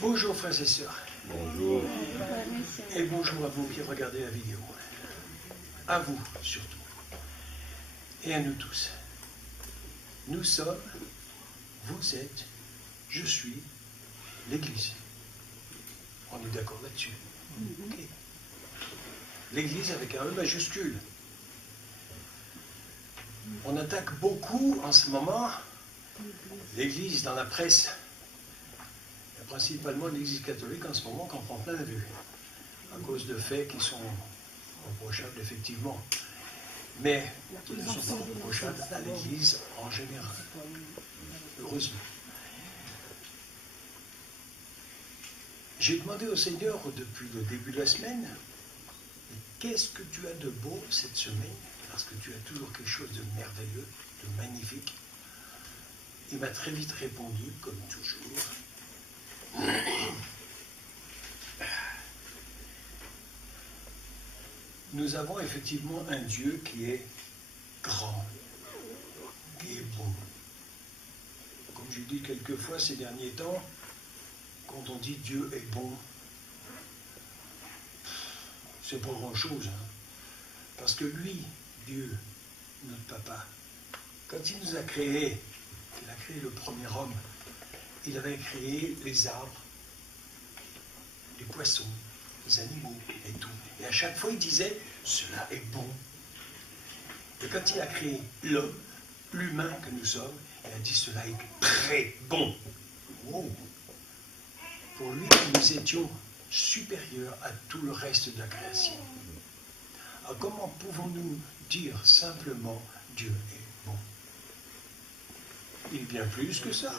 Bonjour frères et sœurs. Bonjour. Et bonjour à vous qui regardez la vidéo. À vous surtout. Et à nous tous. Nous sommes, vous êtes, je suis l'Église. On est d'accord là-dessus. Okay. L'Église avec un E majuscule. On attaque beaucoup en ce moment l'Église dans la presse. Principalement l'Église catholique en ce moment qu'on prend plein la vue, à cause de faits qui sont reprochables effectivement, mais qui ne sont pas reprochables à l'Église en général, heureusement. J'ai demandé au Seigneur depuis le début de la semaine, qu'est-ce que tu as de beau cette semaine, parce que tu as toujours quelque chose de merveilleux, de magnifique. Il m'a très vite répondu, comme toujours. Nous avons effectivement un Dieu qui est grand, qui est bon. Comme j'ai dit quelquefois ces derniers temps, quand on dit Dieu est bon, c'est pas grand-chose. Hein. Parce que lui, Dieu, notre papa, quand il nous a créés, il a créé le premier homme, il avait créé les arbres, les poissons, les animaux et tout. Et à chaque fois, il disait, cela est bon. Et quand il a créé l'homme, l'humain que nous sommes, il a dit, cela est très bon. Wow. Pour lui, nous étions supérieurs à tout le reste de la création. Alors comment pouvons-nous dire simplement, Dieu est bon? Il est bien plus que ça.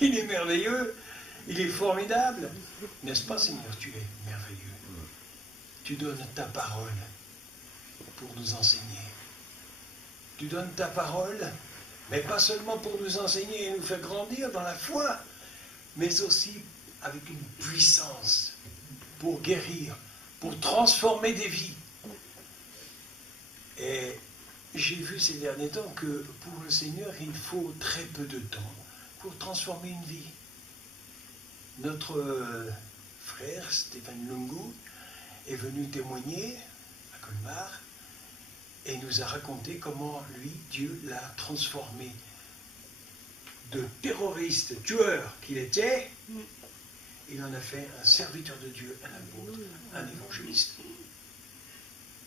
Il est merveilleux. Il est formidable. N'est-ce pas, Seigneur, tu es merveilleux. Tu donnes ta parole pour nous enseigner. Tu donnes ta parole, mais pas seulement pour nous enseigner et nous faire grandir dans la foi, mais aussi avec une puissance pour guérir, pour transformer des vies. Et j'ai vu ces derniers temps que pour le Seigneur, il faut très peu de temps pour transformer une vie. Notre frère Stéphane Lungu est venu témoigner à Colmar et nous a raconté comment lui, Dieu, l'a transformé de terroriste, tueur qu'il était. Il en a fait un serviteur de Dieu, un apôtre, un évangéliste.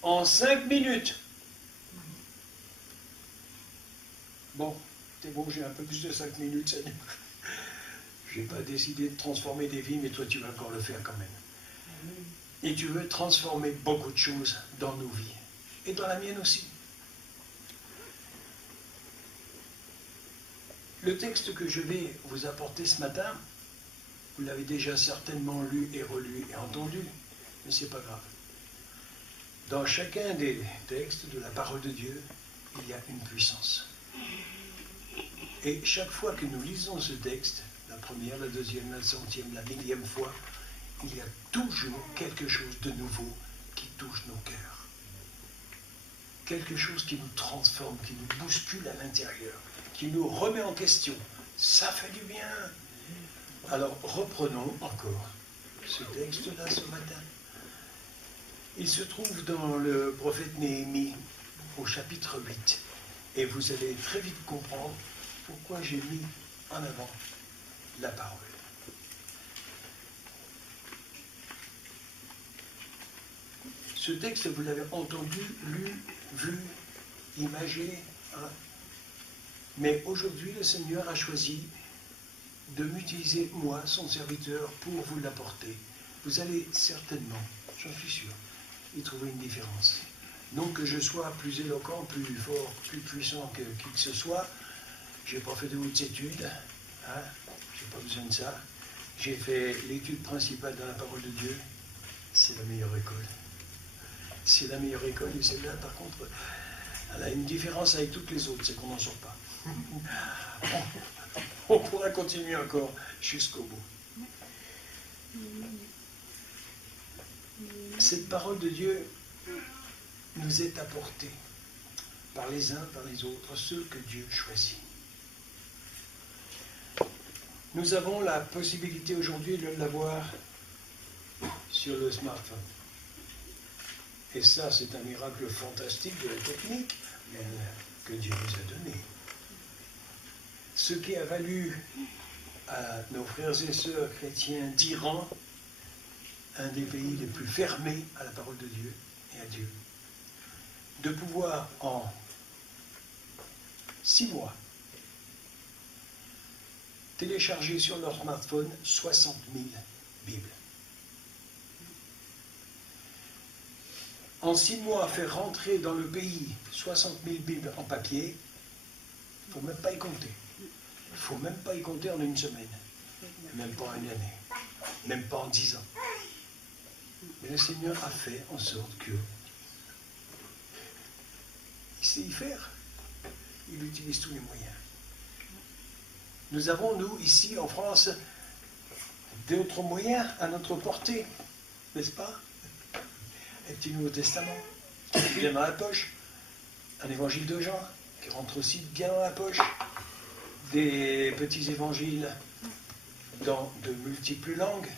En 5 minutes. Bon, c'est bon, j'ai un peu plus de 5 minutes, Seigneur. Je n'ai pas décidé de transformer des vies, mais toi, tu vas encore le faire quand même. Et tu veux transformer beaucoup de choses dans nos vies. Et dans la mienne aussi. Le texte que je vais vous apporter ce matin, vous l'avez déjà certainement lu et relu et entendu, mais ce n'est pas grave. Dans chacun des textes de la parole de Dieu, il y a une puissance. Et chaque fois que nous lisons ce texte, la première, la deuxième, la centième, la millième fois, il y a toujours quelque chose de nouveau qui touche nos cœurs. Quelque chose qui nous transforme, qui nous bouscule à l'intérieur, qui nous remet en question. Ça fait du bien. Alors reprenons encore ce texte-là ce matin. Il se trouve dans le prophète Néhémie au chapitre 8. Et vous allez très vite comprendre pourquoi j'ai mis en avant la parole. Ce texte, vous l'avez entendu, lu, vu, imagé. Hein? Mais aujourd'hui, le Seigneur a choisi de m'utiliser, moi, son serviteur, pour vous l'apporter. Vous allez certainement, j'en suis sûr, y trouver une différence. Non que je sois plus éloquent, plus fort, plus puissant que qui que ce soit. Je n'ai pas fait de hautes études. Hein? Je n'ai pas besoin de ça. J'ai fait l'étude principale dans la parole de Dieu. C'est la meilleure école. C'est la meilleure école et celle-là, par contre, elle a une différence avec toutes les autres, c'est qu'on n'en sort pas. On pourra continuer encore jusqu'au bout. Cette parole de Dieu nous est apportée par les uns, par les autres, ceux que Dieu choisit. Nous avons la possibilité aujourd'hui de l'avoir sur le smartphone. Et ça, c'est un miracle fantastique de la technique que Dieu nous a donné. Ce qui a valu à nos frères et sœurs chrétiens d'Iran, un des pays les plus fermés à la parole de Dieu et à Dieu, de pouvoir en 6 mois télécharger sur leur smartphone 60 000 Bibles. En 6 mois, faire rentrer dans le pays 60 000 Bibles en papier, il ne faut même pas y compter. Il ne faut même pas y compter en une semaine, même pas en une année, même pas en 10 ans. Mais le Seigneur a fait en sorte que il sait y faire. Il utilise tous les moyens. Nous avons, nous, ici en France, d'autres moyens à notre portée, n'est-ce pas? Un petit Nouveau Testament qui est bien dans la poche, un évangile de Jean qui rentre aussi bien dans la poche, des petits évangiles dans de multiples langues,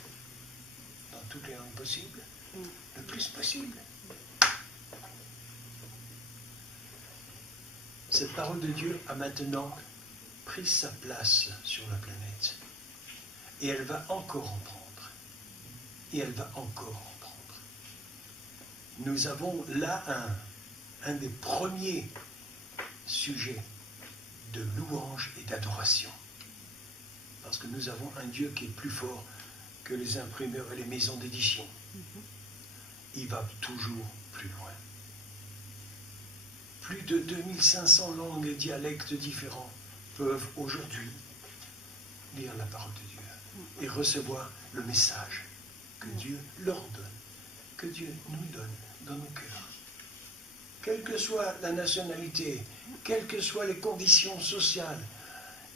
dans toutes les langues possibles, le plus possible. Cette parole de Dieu a maintenant pris sa place sur la planète. Et elle va encore en prendre. Et elle va encore en prendre. Nous avons là un des premiers sujets de louange et d'adoration. Parce que nous avons un Dieu qui est plus fort que les imprimeurs et les maisons d'édition. Il va toujours plus loin. Plus de 2500 langues et dialectes différents peuvent aujourd'hui lire la parole de Dieu et recevoir le message que Dieu leur donne, que Dieu nous donne dans nos cœurs. Quelle que soit la nationalité, quelles que soient les conditions sociales,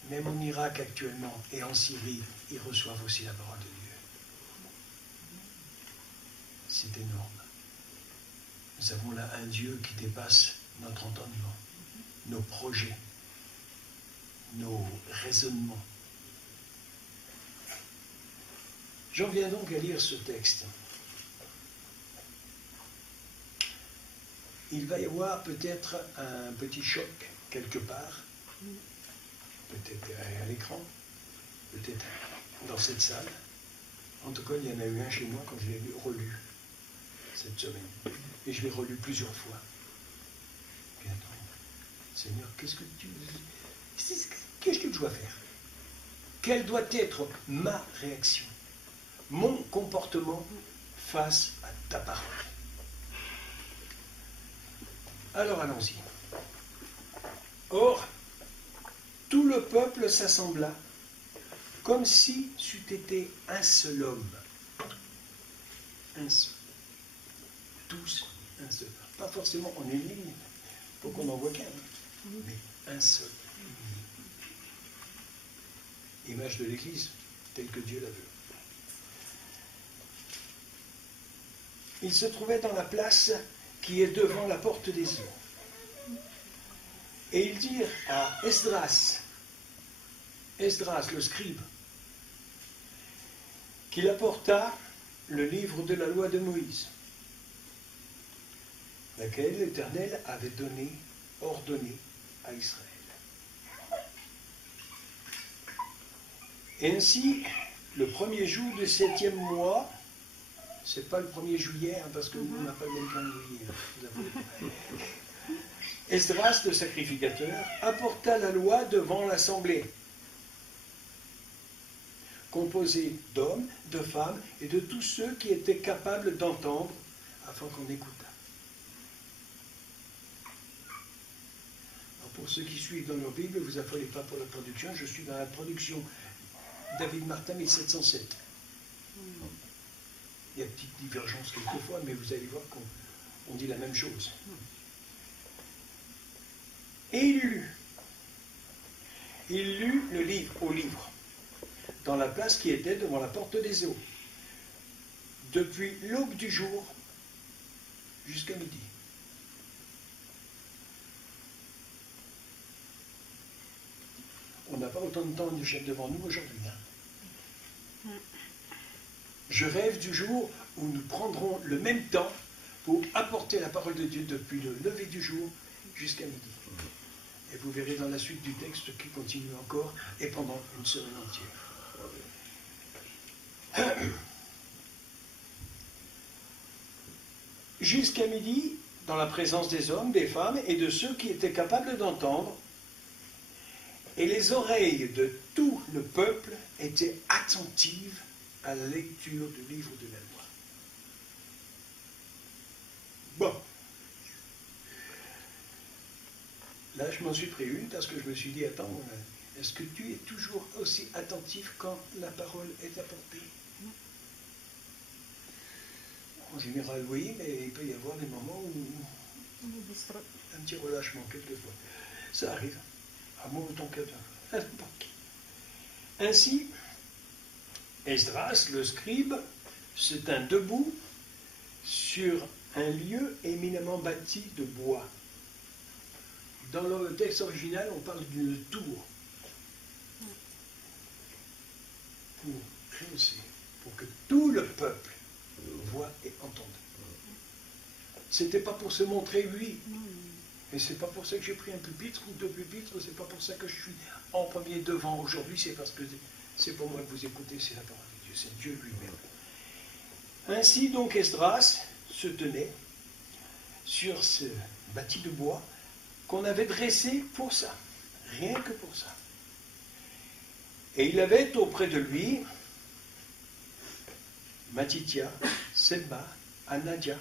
même en Irak actuellement et en Syrie, ils reçoivent aussi la parole de Dieu. C'est énorme. Nous avons là un Dieu qui dépasse notre entendement, nos projets, nos raisonnements. J'en viens donc à lire ce texte. Il va y avoir peut-être un petit choc quelque part, peut-être à l'écran, peut-être dans cette salle. En tout cas, il y en a eu un chez moi quand je l'ai relu cette semaine. Et je l'ai relu plusieurs fois. Puis attends, Seigneur, qu'est-ce que je dois faire? Quelle doit être ma réaction? Mon comportement face à ta parole. Alors allons-y. Or, tout le peuple s'assembla comme si c'eût été un seul homme. Un seul. Tous un seul. Pas forcément en une ligne, pour qu'on n'en voit qu'un, mais un seul. Image de l'Église, telle que Dieu la veut. Il se trouvait dans la place qui est devant la porte des eaux. Et ils dirent à Esdras, le scribe, qu'il apporta le livre de la loi de Moïse, laquelle l'Éternel avait ordonné à Israël. Et ainsi, le premier jour du 7e mois, c'est pas le 1er juillet, parce que nous, on n'a pas le même calendrier. Esdras, le sacrificateur, apporta la loi devant l'assemblée, composée d'hommes, de femmes et de tous ceux qui étaient capables d'entendre, afin qu'on écoutât. Alors pour ceux qui suivent dans leur Bible, vous affolez pas pour la traduction, je suis dans la traduction David Martin 1707. Il y a une petite divergence quelquefois, mais vous allez voir qu'on dit la même chose. Et il lut le livre, dans la place qui était devant la porte des eaux, depuis l'aube du jour jusqu'à midi. On n'a pas autant de temps devant nous aujourd'hui. Je rêve du jour où nous prendrons le même temps pour apporter la parole de Dieu depuis le lever du jour jusqu'à midi. Et vous verrez dans la suite du texte qui continue encore et pendant une semaine entière. Jusqu'à midi, dans la présence des hommes, des femmes et de ceux qui étaient capables d'entendre, et les oreilles de tout le peuple étaient attentives à la lecture du livre de la loi. Bon. Là, je m'en suis pris une parce que je me suis dit, attends, est-ce que tu es toujours aussi attentif quand la parole est apportée? En général, oui, mais il peut y avoir des moments où un petit relâchement, quelquefois. Ça arrive. À moi autant qu'à toi. Ainsi, Esdras, le scribe, se tint debout sur un lieu éminemment bâti de bois. Dans le texte original, on parle d'une tour. Pour rehausser, pour que tout le peuple voit et entende. C'était pas pour se montrer lui. Et c'est pas pour ça que j'ai pris un pupitre ou deux pupitres, c'est pas pour ça que je suis en premier devant aujourd'hui, c'est parce que c'est pour moi que vous écoutez, c'est la parole de Dieu, c'est Dieu lui-même. Ainsi donc Esdras se tenait sur ce bâti de bois qu'on avait dressé pour ça, rien que pour ça. Et il avait auprès de lui Matithia, Sebba, Anadia,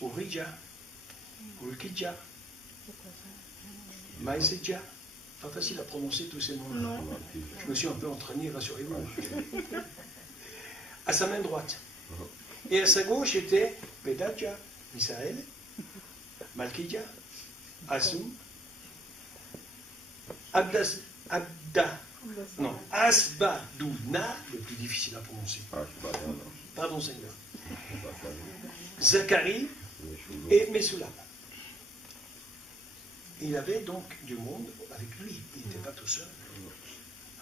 Urijah, Ulkidja, Maïsedja. Pas facile à prononcer tous ces noms-là. Je me suis un peu entraîné, rassurez-vous. À sa main droite. Et à sa gauche était Pedadja, Misaël, Malkidja, Asum, Asbadouna, le plus difficile à prononcer. Pardon Seigneur. Zacharie et Mesoulam. Il avait donc du monde avec lui. Il n'était pas tout seul.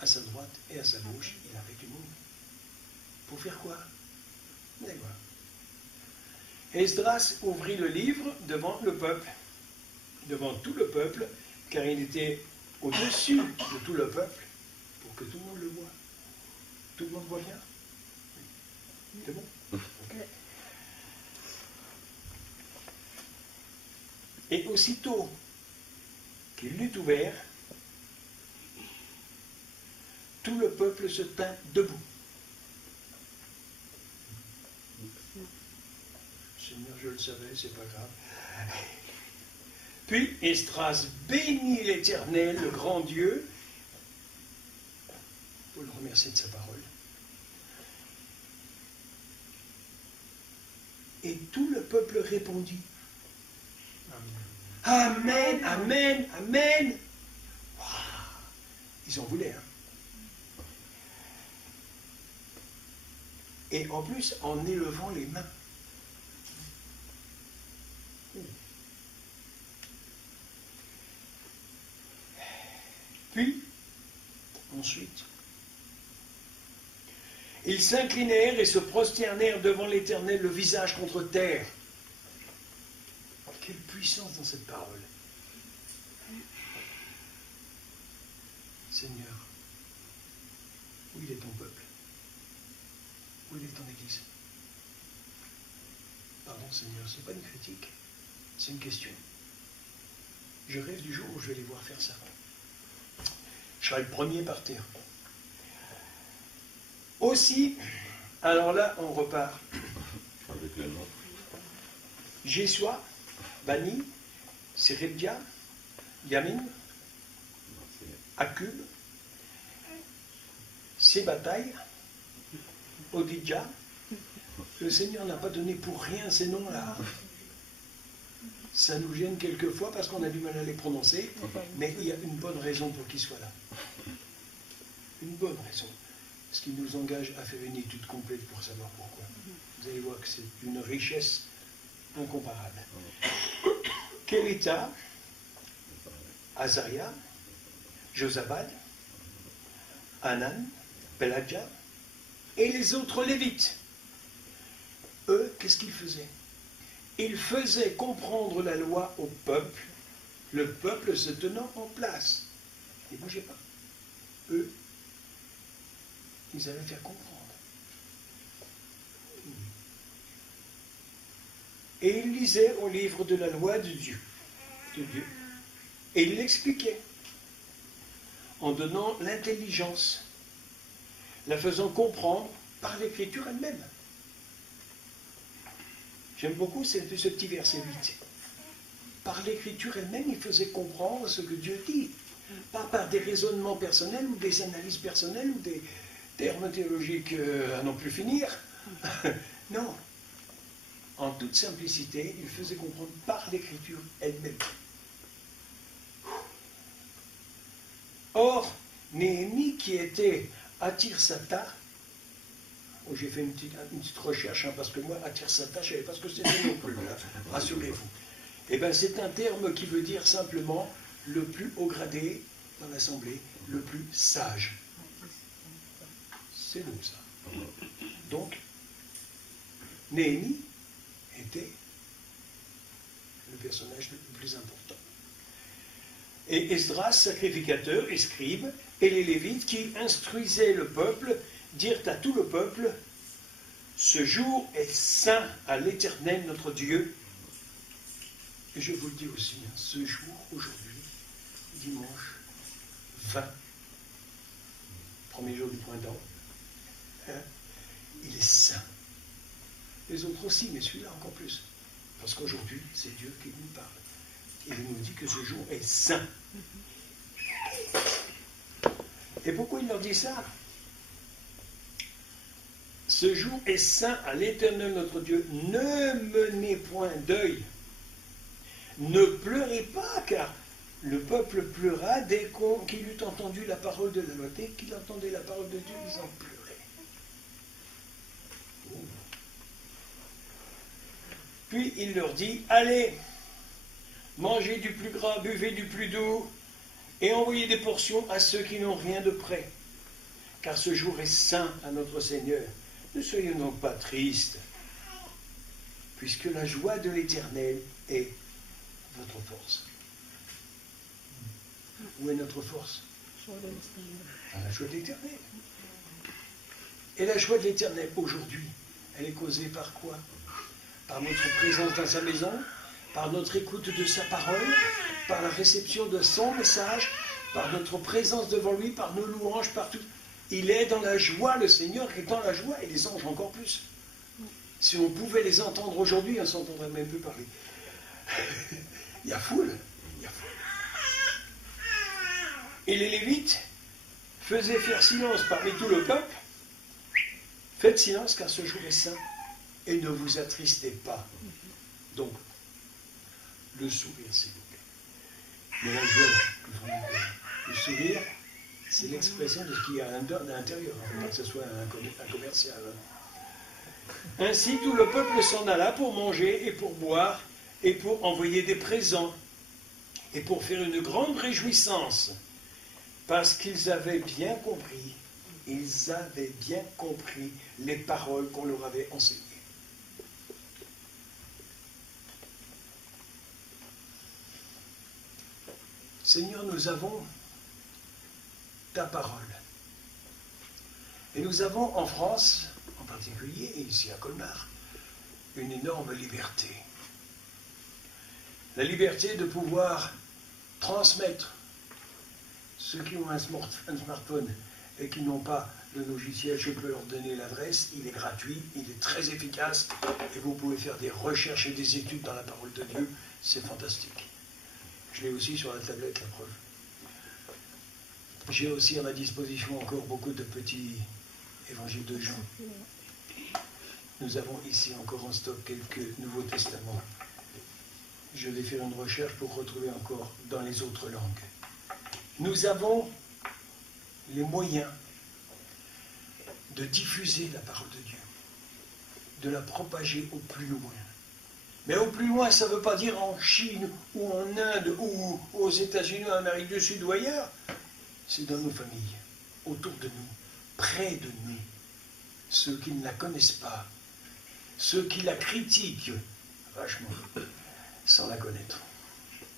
À sa droite et à sa gauche, il avait du monde. Pour faire quoi? D'accord. Esdras ouvrit le livre devant le peuple, devant tout le peuple, car il était au-dessus de tout le peuple, pour que tout le monde le voie. Tout le monde voit bien? C'est bon? Okay. Et aussitôt qu'il l'eut ouvert, tout le peuple se tint debout. Seigneur, je le savais, c'est pas grave. Puis Esdras bénit l'Éternel, le grand Dieu, pour le remercier de sa parole. Et tout le peuple répondit. Amen, amen, amen. Wow. Ils en voulaient. Hein. Et en plus, en élevant les mains. Puis, ensuite, ils s'inclinèrent et se prosternèrent devant l'Éternel, le visage contre terre. Quelle puissance dans cette parole. Seigneur, où il est ton peuple? Où il est ton Église? Pardon Seigneur, ce n'est pas une critique, c'est une question. Je rêve du jour où je vais les voir faire ça. Je serai le premier par terre. Aussi, alors là, on repart. Jesua, Bani, Sérebia, Yamin, Akub, Sébatai, Odidja. Le Seigneur n'a pas donné pour rien ces noms-là. Ça nous gêne quelquefois parce qu'on a du mal à les prononcer, mais il y a une bonne raison pour qu'ils soient là. Une bonne raison. Ce qui nous engage à faire une étude complète pour savoir pourquoi. Vous allez voir que c'est une richesse incomparable. Kelita, Azaria, Josabad, Hanan, Peladja et les autres Lévites. Eux, qu'est-ce qu'ils faisaient? Ils faisaient comprendre la loi au peuple, le peuple se tenant en place. Ils ne bougeaient pas. Eux, ils allaient faire comprendre. Et ils lisaient au livre de la loi de Dieu. Et ils l'expliquaient en donnant l'intelligence, la faisant comprendre par l'écriture elle-même. J'aime beaucoup ce petit verset 8. Par l'écriture elle-même, il faisait comprendre ce que Dieu dit. Pas par des raisonnements personnels ou des analyses personnelles ou des termes théologiques à n'en plus finir. Non. En toute simplicité, il faisait comprendre par l'écriture elle-même. Or, Néhémie, qui était à Tirsatha, j'ai fait une petite recherche, parce que moi, à Tirsatha, je ne savais pas ce que c'était non plus, rassurez-vous. Eh bien, c'est un terme qui veut dire simplement le plus haut gradé dans l'Assemblée, le plus sage. C'est nous, ça. Donc, Néhémie était le personnage le plus important. Et Esdras, sacrificateur et scribe, et les Lévites qui instruisaient le peuple, dirent à tout le peuple, « Ce jour est saint à l'Éternel notre Dieu. » Et je vous le dis aussi, ce jour, aujourd'hui, dimanche 20, premier jour du printemps, il est saint. Les autres aussi, mais celui-là encore plus. Parce qu'aujourd'hui, c'est Dieu qui nous parle. Il nous dit que ce jour est saint. Et pourquoi il leur dit ça? Ce jour est saint à l'Éternel notre Dieu. Ne menez point deuil. Ne pleurez pas, car le peuple pleura dès qu'il eut entendu la parole de la loi. Dès qu'il entendait la parole de Dieu, ils en pleuraient. Puis il leur dit, allez, mangez du plus gras, buvez du plus doux, et envoyez des portions à ceux qui n'ont rien de près. Car ce jour est saint à notre Seigneur. Ne soyons donc pas tristes, puisque la joie de l'Éternel est votre force. Où est notre force? Dans la joie de l'Éternel. Et la joie de l'Éternel, aujourd'hui, elle est causée par quoi? Par notre présence dans sa maison, par notre écoute de sa parole, par la réception de son message, par notre présence devant lui, par nos louanges, par tout. Il est dans la joie, le Seigneur est dans la joie, et les anges encore plus. Si on pouvait les entendre aujourd'hui, on ne s'entendrait même plus parler. Il y a foule. Et les Lévites faisaient faire silence parmi tout le peuple. Faites silence, car ce jour est saint, et ne vous attristez pas. Donc, le sourire, s'il vous plaît. Mais la joie, le sourire, c'est l'expression de ce qu'il y a à l'intérieur, pas que ce soit un commercial. Ainsi, tout le peuple s'en alla pour manger et pour boire et pour envoyer des présents et pour faire une grande réjouissance, parce qu'ils avaient bien compris, les paroles qu'on leur avait enseignées. Seigneur, nous avons ta parole. Et nous avons en France, en particulier, et ici à Colmar, une énorme liberté. La liberté de pouvoir transmettre ceux qui ont un smartphone et qui n'ont pas le logiciel, je peux leur donner l'adresse, il est gratuit, il est très efficace, et vous pouvez faire des recherches et des études dans la parole de Dieu, c'est fantastique. Je l'ai aussi sur la tablette, la preuve. J'ai aussi à ma disposition encore beaucoup de petits évangiles de Jean. Nous avons ici encore en stock quelques Nouveaux Testaments. Je vais faire une recherche pour retrouver encore dans les autres langues. Nous avons les moyens de diffuser la parole de Dieu, de la propager au plus loin. Mais au plus loin, ça ne veut pas dire en Chine, ou en Inde, ou aux États-Unis, en Amérique du Sud, ou ailleurs. C'est dans nos familles, autour de nous, près de nous. ceux qui ne la connaissent pas, ceux qui la critiquent vachement, sans la connaître,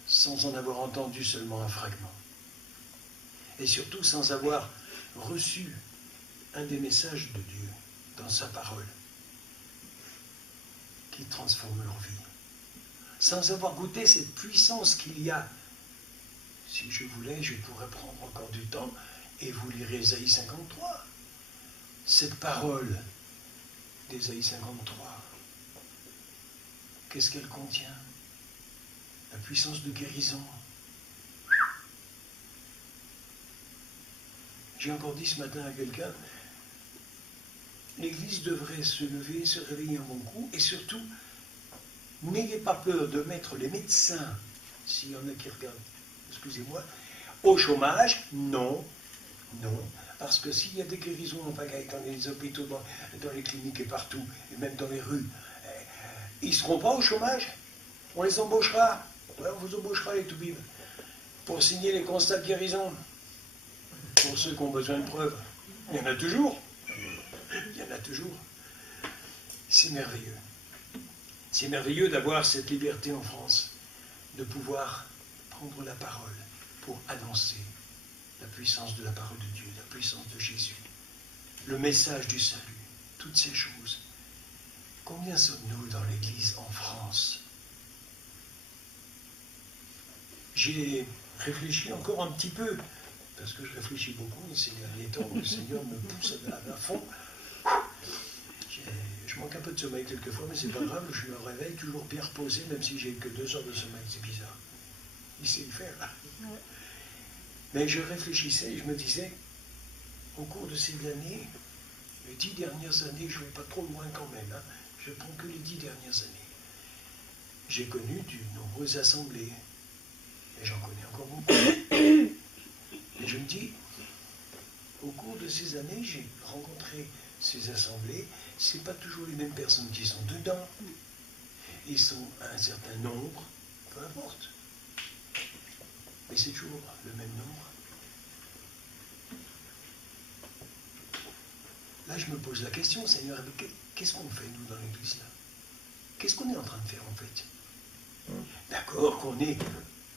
sans en avoir entendu seulement un fragment, et surtout sans avoir reçu un des messages de Dieu dans sa parole qui transforme leur vie, sans avoir goûté cette puissance qu'il y a. Si je voulais, je pourrais prendre encore du temps et vous lire Ésaïe 53. Cette parole d'Ésaïe 53, qu'est-ce qu'elle contient? La puissance de guérison. J'ai encore dit ce matin à quelqu'un, l'Église devrait se lever, se réveiller un bon coup, et surtout, n'ayez pas peur de mettre les médecins, s'il y en a qui regardent, excusez-moi, au chômage. Non, non, parce que s'il y a des guérisons en pagaille dans les hôpitaux, dans les cliniques et partout, et même dans les rues, ils ne seront pas au chômage. On les embauchera, ouais, on vous embauchera les toubibs, pour signer les constats de guérison, pour ceux qui ont besoin de preuves. Il y en a toujours. Il y en a toujours. C'est merveilleux. C'est merveilleux d'avoir cette liberté en France, de pouvoir prendre la parole pour annoncer la puissance de la parole de Dieu, la puissance de Jésus, le message du salut, toutes ces choses. Combien sommes-nous dans l'Église en France? J'ai réfléchi encore un petit peu, parce que je réfléchis beaucoup, et ces derniers temps, le Seigneur me pousse à fond. Je manque un peu de sommeil quelquefois, mais c'est pas grave, je me réveille toujours bien reposé, même si j'ai que 2 heures de sommeil, c'est bizarre. Il sait le faire, là. Ouais. Mais je réfléchissais et je me disais, au cours de ces années, les 10 dernières années, je ne vais pas trop loin quand même, hein, je ne prends que les 10 dernières années. J'ai connu de nombreuses assemblées, et j'en connais encore beaucoup. Et je me dis, au cours de ces années, j'ai rencontré ces assemblées, ce n'est pas toujours les mêmes personnes qui sont dedans. Ils sont un certain nombre, peu importe. Mais c'est toujours le même nombre. Là, je me pose la question, Seigneur, qu'est-ce qu'on fait, nous, dans l'Église, là? Qu'est-ce qu'on est en train de faire, en fait? D'accord, qu'on est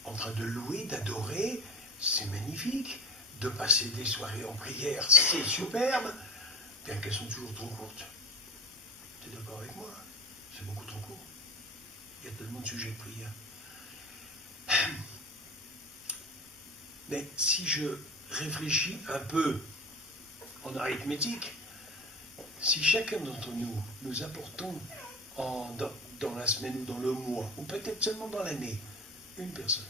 en train de louer, d'adorer, c'est magnifique. De passer des soirées en prière, c'est superbe, bien qu'elles sont toujours trop courtes. Tu es d'accord avec moi? C'est beaucoup trop court. Il y a tellement de sujets de prière. Mais si je réfléchis un peu en arithmétique, si chacun d'entre nous, nous apportons dans la semaine ou dans le mois, ou peut-être seulement dans l'année, une personne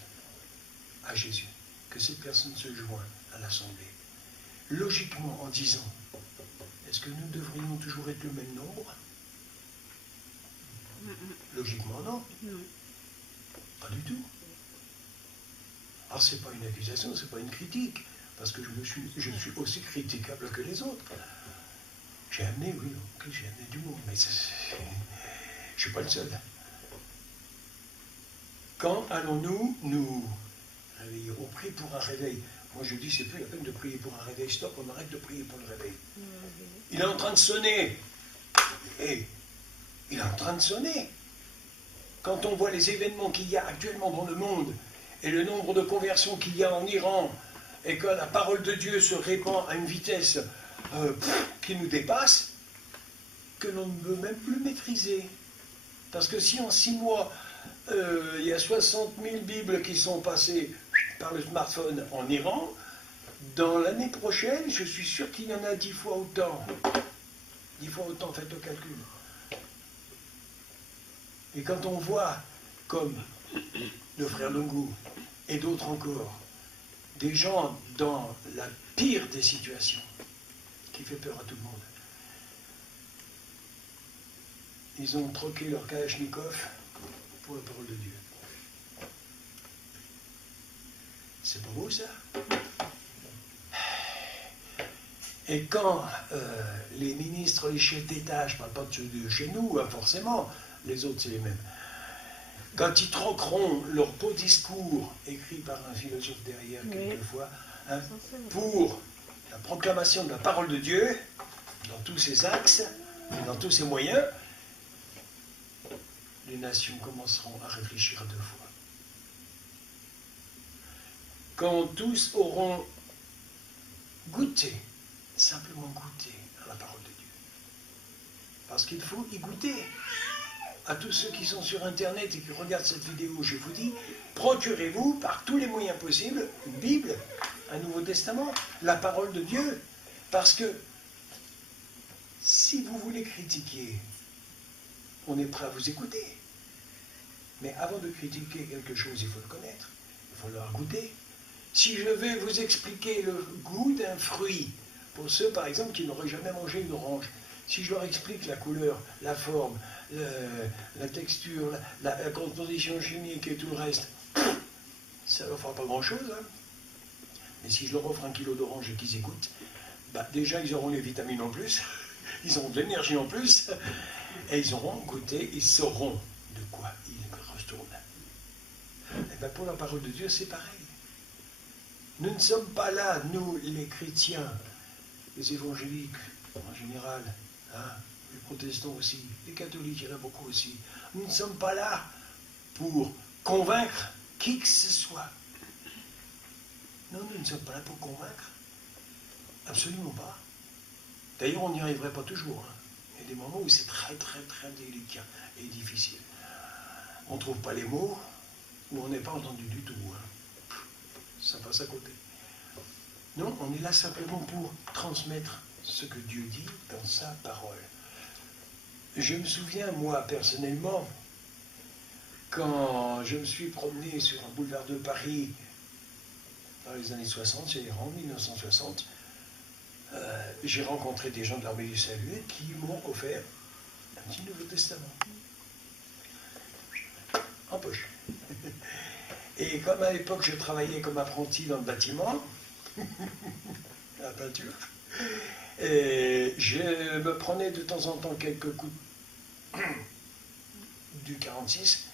à Jésus, que cette personne se joint à l'Assemblée, logiquement en disant, est-ce que nous devrions toujours être le même nombre? Logiquement, non. Pas du tout. Alors, ce n'est pas une accusation, ce n'est pas une critique, parce que je suis aussi critiquable que les autres. J'ai amené, oui, ok, j'ai amené du monde, mais je ne suis pas le seul. Quand allons-nous nous réveiller? On prie pour un réveil. Moi, je dis, c'est plus la peine de prier pour un réveil. Stop, on arrête de prier pour le réveil. Il est en train de sonner. Et il est en train de sonner. Quand on voit les événements qu'il y a actuellement dans le monde et le nombre de conversions qu'il y a en Iran et que la parole de Dieu se répand à une vitesse qui nous dépasse, que l'on ne veut même plus maîtriser. Parce que si en 6 mois, il y a 60 000 Bibles qui sont passées par le smartphone en Iran, dans l'année prochaine, je suis sûr qu'il y en a 10 fois autant. 10 fois autant, faites le calcul. Et quand on voit, comme le frère Longo et d'autres encore, des gens dans la pire des situations, qui fait peur à tout le monde, ils ont troqué leur Kalachnikov pour la parole de Dieu. C'est pas beau, ça? Et quand les ministres, les chefs d'État, je ne parle pas de ceux de chez nous, hein, forcément, les autres c'est les mêmes, quand ils troqueront leur beau discours, écrit par un philosophe derrière quelquefois, hein, pour la proclamation de la parole de Dieu, dans tous ses axes, dans tous ses moyens, les nations commenceront à réfléchir à deux fois. Quand tous auront goûté, simplement goûté à la parole de Dieu. Parce qu'il faut y goûter. À tous ceux qui sont sur Internet et qui regardent cette vidéo, je vous dis, procurez-vous par tous les moyens possibles une Bible, un Nouveau Testament, la parole de Dieu. Parce que si vous voulez critiquer, on est prêt à vous écouter. Mais avant de critiquer quelque chose, il faut le connaître, il faut leur goûter. Si je vais vous expliquer le goût d'un fruit, pour ceux par exemple qui n'auraient jamais mangé une orange, si je leur explique la couleur, la forme, la texture, la composition chimique et tout le reste, ça ne leur fera pas grand-chose. Hein. Mais si je leur offre 1 kilo d'orange et qu'ils écoutent, bah, déjà ils auront les vitamines en plus, ils auront de l'énergie en plus, et ils auront goûté, ils sauront de quoi ils retournent. Et bien pour la parole de Dieu, c'est pareil. Nous ne sommes pas là, nous les chrétiens, les évangéliques en général, hein, les protestants aussi, les catholiques, il y en a beaucoup aussi. Nous ne sommes pas là pour convaincre qui que ce soit. Non, nous ne sommes pas là pour convaincre. Absolument pas. D'ailleurs, on n'y arriverait pas toujours. Hein. Il y a des moments où c'est très, très, très délicat et difficile. On ne trouve pas les mots, ou on n'est pas entendu du tout. Hein. Ça passe à côté. Non, on est là simplement pour transmettre ce que Dieu dit dans sa parole. Je me souviens, moi, personnellement, quand je me suis promené sur un boulevard de Paris dans les années 60, c'est-à-dire en 1960, j'ai rencontré des gens de l'Armée du Salut qui m'ont offert un petit Nouveau Testament. En poche. Et comme à l'époque je travaillais comme apprenti dans le bâtiment, la peinture, et je me prenais de temps en temps quelques coups du 46,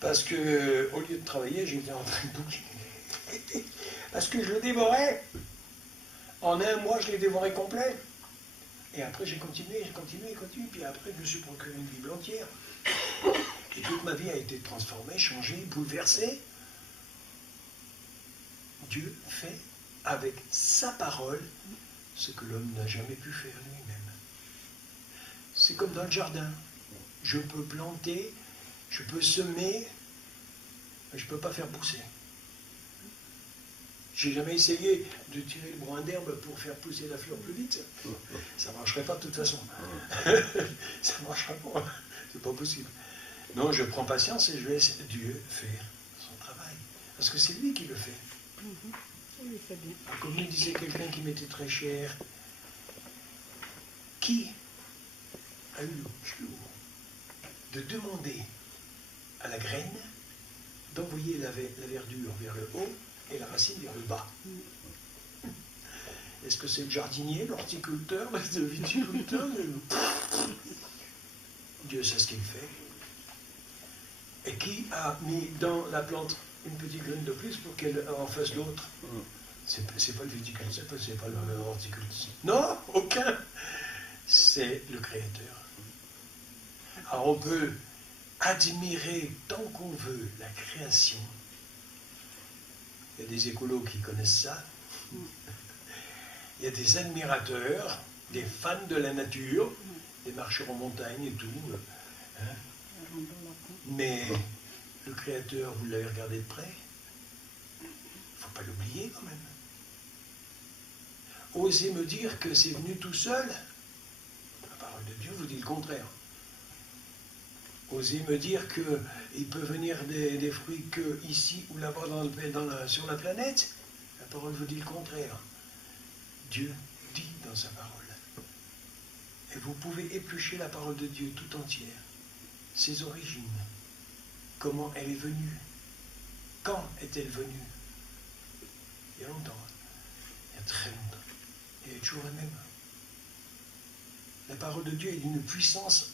parce que au lieu de travailler, j'étais en train de bouquiner. Parce que je le dévorais. En un mois, je l'ai dévoré complet. Et après, j'ai continué, puis après, je me suis procuré une Bible entière. Et toute ma vie a été transformée, changée, bouleversée. Dieu fait avec sa parole ce que l'homme n'a jamais pu faire lui-même. C'est comme dans le jardin. Je peux planter, je peux semer, mais je ne peux pas faire pousser. J'ai jamais essayé de tirer le brin d'herbe pour faire pousser la fleur plus vite. Ça ne marcherait pas de toute façon. Ça ne marchera pas. C'est pas possible. Non, je prends patience et je laisse Dieu faire son travail. Parce que c'est lui qui le fait. Oui, c'est bien. Comme me disait quelqu'un qui m'était très cher, qui a eu le culot de demander à la graine d'envoyer la verdure vers le haut et la racine vers le bas? Est-ce que c'est le jardinier, l'horticulteur, le viticulteur? Dieu sait ce qu'il fait. Et qui a mis dans la plante une petite graine de plus pour qu'elle en fasse l'autre? C'est pas le viticulteur, c'est pas l'horticulteur. Non, aucun. C'est le Créateur. Alors on peut admirer tant qu'on veut la création. Il y a des écolos qui connaissent ça. Il y a des admirateurs, des fans de la nature, des marcheurs en montagne et tout. Hein. Mais le Créateur, vous l'avez regardé de près? Il ne faut pas l'oublier quand même. Osez me dire que c'est venu tout seul? La parole de Dieu vous dit le contraire. Osez me dire qu'il peut venir des fruits que ici ou là-bas sur la planète? La parole vous dit le contraire. Dieu dit dans sa parole. Et vous pouvez éplucher la parole de Dieu tout entière. Ses origines. Comment elle est venue. Quand est-elle venue? Il y a longtemps. Il y a très longtemps. Et elle est toujours la même. La parole de Dieu est d'une puissance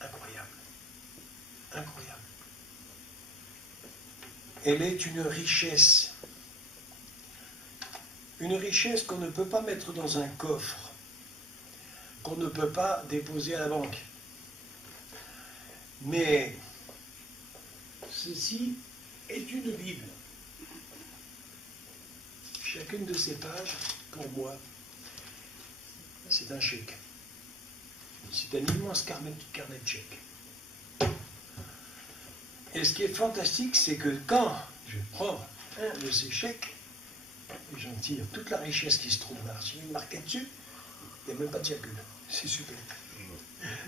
incroyable. Incroyable. Elle est une richesse. Une richesse qu'on ne peut pas mettre dans un coffre. qu'on ne peut pas déposer à la banque. Mais ceci est une Bible. Chacune de ces pages, pour moi, c'est un chèque. C'est un immense carnet de chèques. Et ce qui est fantastique, c'est que quand je prends un de ces chèques, et j'en tire toute la richesse qui se trouve là, si je marqué dessus, il n'y a même pas de circule. C'est super.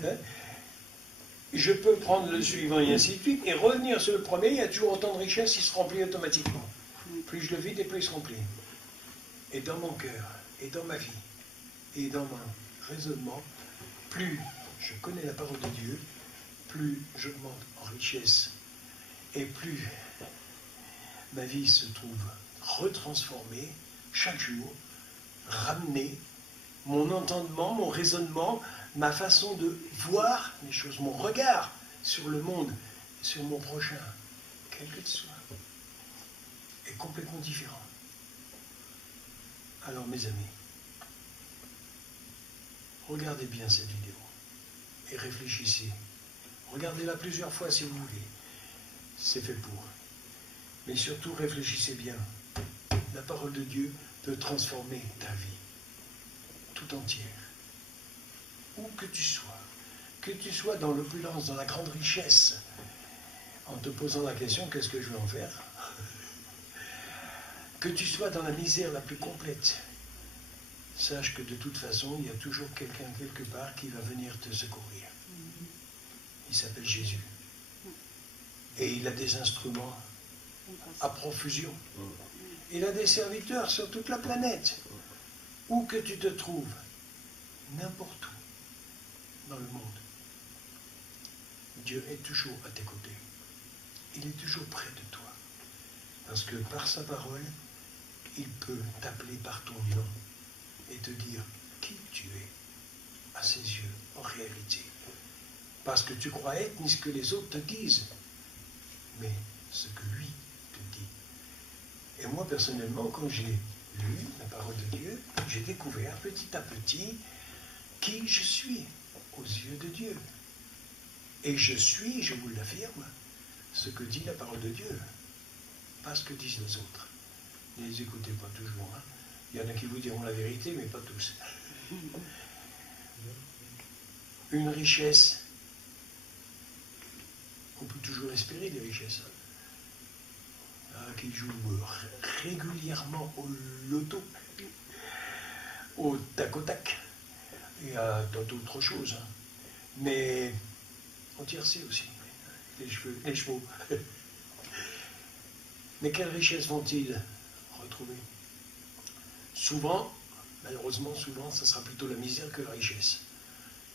Hein? Je peux prendre le suivant et ainsi de suite, et revenir sur le premier, il y a toujours autant de richesse, il se remplit automatiquement. Plus je le vide, et plus il se remplit. Et dans mon cœur, et dans ma vie, et dans mon raisonnement, plus je connais la parole de Dieu, plus j'augmente en richesse, et plus ma vie se trouve retransformée chaque jour, ramenée, mon entendement, mon raisonnement, ma façon de voir les choses, mon regard sur le monde, sur mon prochain, quel qu'il soit, est complètement différent. Alors mes amis, regardez bien cette vidéo et réfléchissez. Regardez-la plusieurs fois si vous voulez. C'est fait pour. Mais surtout, réfléchissez bien. La parole de Dieu peut transformer ta vie tout entière. Où que tu sois dans l'opulence, dans la grande richesse, en te posant la question, qu'est-ce que je vais en faire? Que tu sois dans la misère la plus complète, sache que de toute façon, il y a toujours quelqu'un quelque part qui va venir te secourir. Il s'appelle Jésus. Et il a des instruments à profusion. Il a des serviteurs sur toute la planète. Où que tu te trouves, n'importe où dans le monde, Dieu est toujours à tes côtés. Il est toujours près de toi. Parce que par sa parole, il peut t'appeler par ton nom et te dire qui tu es à ses yeux en réalité. Parce que tu crois être ni ce que les autres te disent, mais ce que lui te dit. Et moi personnellement, quand j'ai lu la parole de Dieu, j'ai découvert petit à petit qui je suis aux yeux de Dieu. Et je suis, je vous l'affirme, ce que dit la parole de Dieu, pas ce que disent les autres. Ne les écoutez pas toujours. Hein. Il y en a qui vous diront la vérité, mais pas tous. Une richesse, on peut toujours espérer des richesses. Qui jouent régulièrement au loto, au tac au tac, et à d'autres choses. Hein. Mais au tiercé aussi, les chevaux. Mais quelle richesse vont-ils retrouver? Souvent, malheureusement, souvent, ça sera plutôt la misère que la richesse.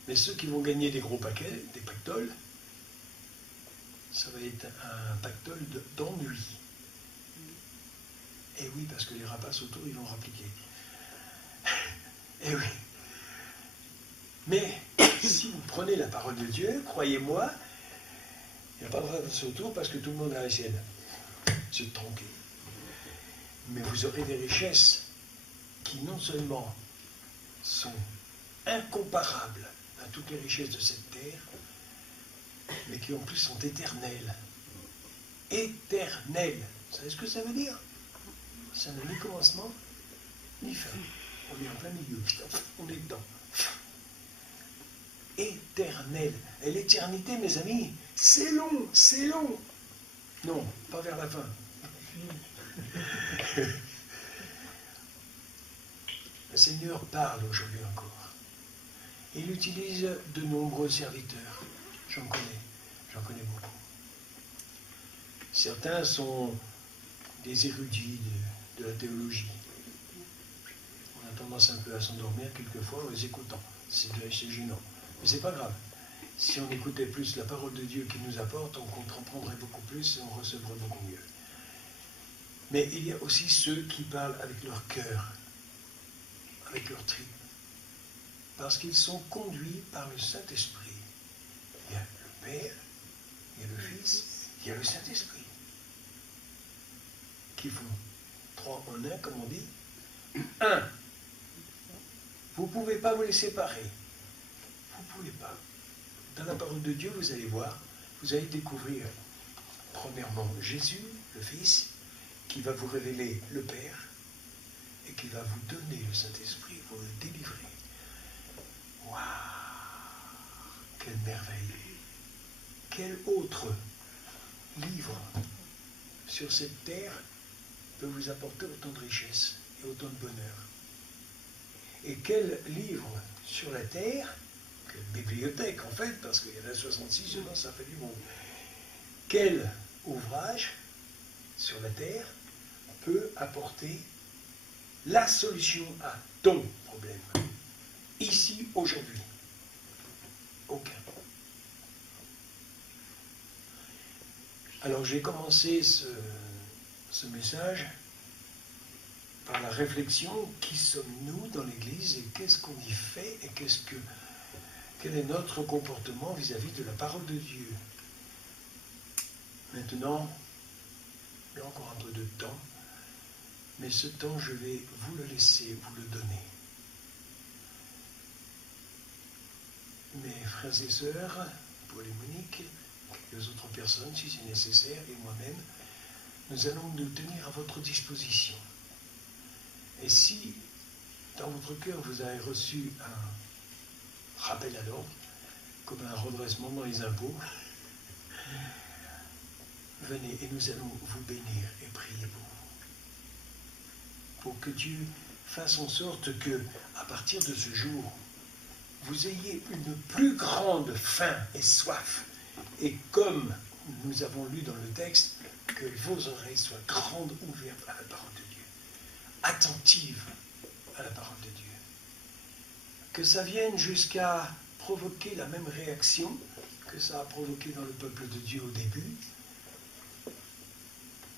Mais ceux qui vont gagner des gros paquets, des pactoles, ça va être un pactole d'ennui. Et oui, parce que les rapaces autour, ils vont rappliquer. Et oui. Mais si vous prenez la parole de Dieu, croyez-moi, il n'y a pas de rapaces autour parce que tout le monde a la sienne. C'est tranquille. Mais vous aurez des richesses qui non seulement sont incomparables à toutes les richesses de cette terre, mais qui en plus sont éternelles. Éternelles. Vous savez ce que ça veut dire? Ça n'a ni commencement, ni fin. On est en plein milieu. On est dedans. Éternel. Et l'éternité, mes amis, c'est long, c'est long. Non, pas vers la fin. Le Seigneur parle aujourd'hui encore. Il utilise de nombreux serviteurs. J'en connais beaucoup. Certains sont des érudits de la théologie. On a tendance un peu à s'endormir quelquefois en les écoutant. C'est gênant. Mais c'est pas grave. Si on écoutait plus la parole de Dieu qu'il nous apporte, on comprendrait beaucoup plus et on recevrait beaucoup mieux. Mais il y a aussi ceux qui parlent avec leur cœur, avec leur tripes, parce qu'ils sont conduits par le Saint-Esprit. Il y a le Père, il y a le Fils, il y a le Saint-Esprit, qui font 3 en 1, comme on dit. 1. Vous ne pouvez pas vous les séparer. vous ne pouvez pas. Dans la parole de Dieu, vous allez voir, vous allez découvrir, premièrement, Jésus, le Fils, qui va vous révéler le Père et qui va vous donner le Saint-Esprit, vous le délivrer. Waouh! Quelle merveille! Quel autre livre sur cette terre peut vous apporter autant de richesse et autant de bonheur? Et quel livre sur la terre, quelle bibliothèque en fait, parce qu'il y en a 66, sinon ça fait du monde. Quel ouvrage sur la terre peut apporter la solution à ton problème, ici, aujourd'hui? Aucun. Alors j'ai commencé ce message par la réflexion, qui sommes-nous dans l'Église et qu'est-ce qu'on y fait et quel est notre comportement vis-à-vis de la parole de Dieu. Maintenant, il y a encore un peu de temps, mais ce temps, je vais vous le laisser, vous le donner. Mes frères et sœurs, Paul et Monique, quelques autres personnes, si c'est nécessaire, et moi-même, nous allons nous tenir à votre disposition. Et si, dans votre cœur, vous avez reçu un rappel à l'ordre, comme un redressement dans les impôts, venez et nous allons vous bénir et prier pour que Dieu fasse en sorte que, à partir de ce jour, vous ayez une plus grande faim et soif. Et comme nous avons lu dans le texte, que vos oreilles soient grandes ouvertes à la parole de Dieu, attentives à la parole de Dieu. Que ça vienne jusqu'à provoquer la même réaction que ça a provoqué dans le peuple de Dieu au début.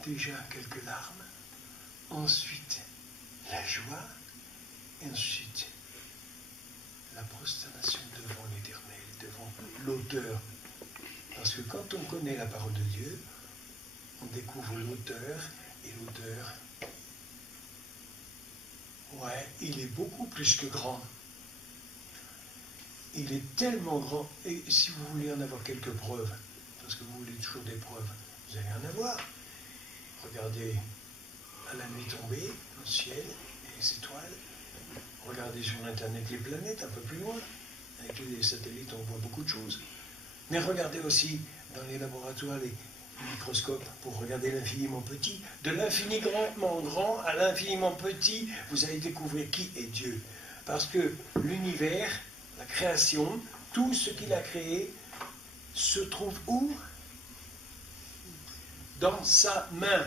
Déjà quelques larmes, ensuite la joie, et ensuite la prosternation devant l'Éternel, devant l'auteur. Parce que quand on connaît la parole de Dieu, on découvre l'auteur, et l'auteur, ouais, il est beaucoup plus que grand. Il est tellement grand, et si vous voulez en avoir quelques preuves, parce que vous voulez toujours des preuves, vous allez en avoir. Regardez à la nuit tombée, le ciel et les étoiles. Regardez sur Internet les planètes, un peu plus loin. Avec les satellites, on voit beaucoup de choses. Mais regardez aussi dans les laboratoires les microscopes pour regarder l'infiniment petit. De l'infiniment grand à l'infiniment petit, vous allez découvrir qui est Dieu. Parce que l'univers, la création, tout ce qu'il a créé, se trouve où? Dans sa main.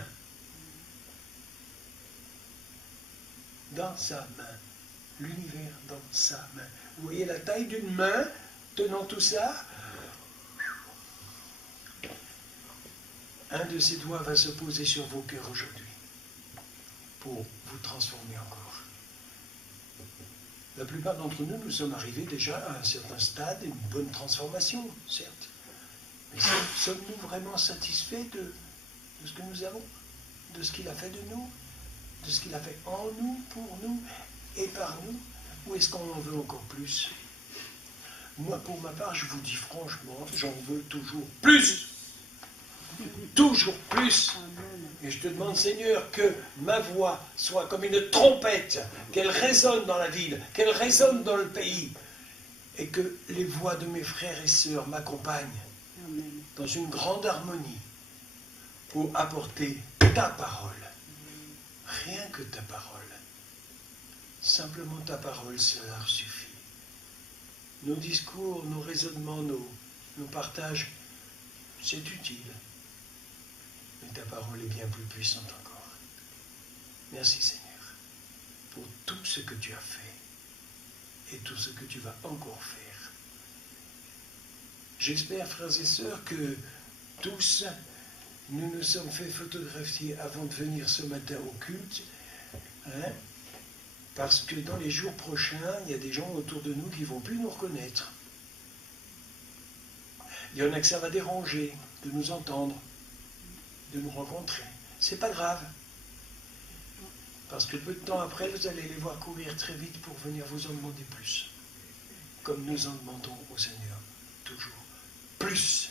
Dans sa main. L'univers dans sa main. Vous voyez la taille d'une main tenant tout ça? Un de ses doigts va se poser sur vos cœurs aujourd'hui pour vous transformer encore. La plupart d'entre nous, nous sommes arrivés déjà à un certain stade, une bonne transformation, certes. Mais sommes-nous vraiment satisfaits de ce que nous avons, de ce qu'il a fait de nous, de ce qu'il a fait en nous, pour nous et par nous, ou est-ce qu'on en veut encore plus? Moi, pour ma part, je vous dis franchement, j'en veux toujours plus. Toujours plus. Et je te demande, Seigneur, que ma voix soit comme une trompette, qu'elle résonne dans la ville, qu'elle résonne dans le pays, et que les voix de mes frères et sœurs m'accompagnent dans une grande harmonie pour apporter ta parole. Rien que ta parole. Simplement ta parole, cela suffit. Nos discours, nos raisonnements, nos partages, c'est utile. Mais ta parole est bien plus puissante encore. Merci Seigneur pour tout ce que tu as fait et tout ce que tu vas encore faire. J'espère, frères et sœurs, que tous, nous nous sommes fait photographier avant de venir ce matin au culte, parce que dans les jours prochains, il y a des gens autour de nous qui ne vont plus nous reconnaître. Il y en a que ça va déranger de nous entendre, de nous rencontrer. C'est pas grave. Parce que peu de temps après, vous allez les voir courir très vite pour venir vous en demander plus. comme nous en demandons au Seigneur, toujours plus.